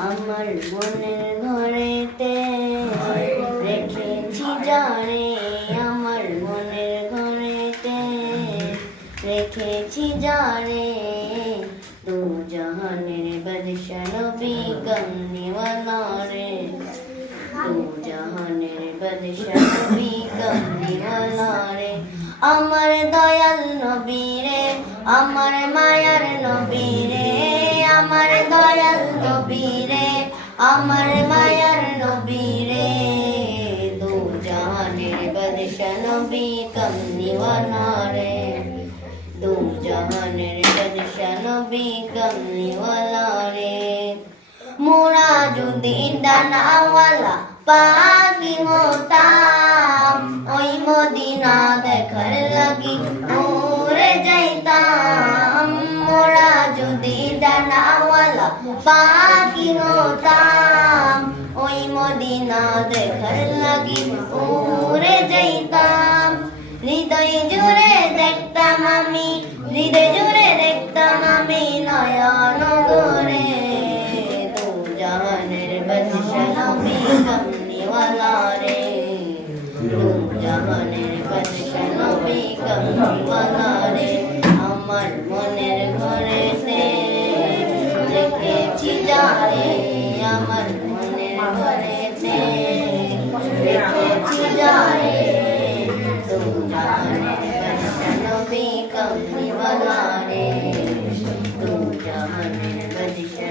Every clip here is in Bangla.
আমার মনের ঘরেতে রেখেছি যারে আমার মনের ঘরেতে রেখেছি যারে দু জাহানের বাদশা নবী কমনিওয়ালা রে দু জাহানের বাদশা নবী কমনিওয়ালা রে আমার দয়াল নবী রে, আমার মায়ার নবী আমার মায়ার নবী রে দু জাহানের বাদশা নবী কমনিওয়ালা রে দু জাহানের বাদশা নবী কমনিওয়ালা রে মোরা যদি ডানাওয়ালা পাখি হতাম ওই মদিনা দেখার লাগি উড়ে যাইতাম। পাখি হতাম ওই মদিনা দেখার লাগি জাহানের বাদশা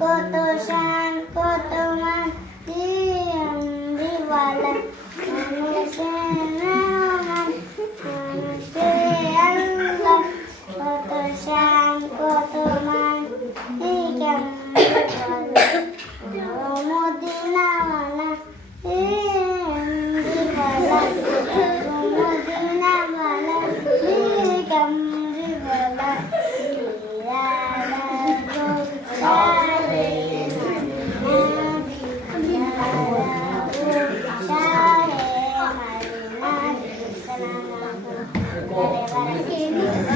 কত শান কত মান দিওয়ালা আল্লাহ কত শান কত মান দিওয়ালা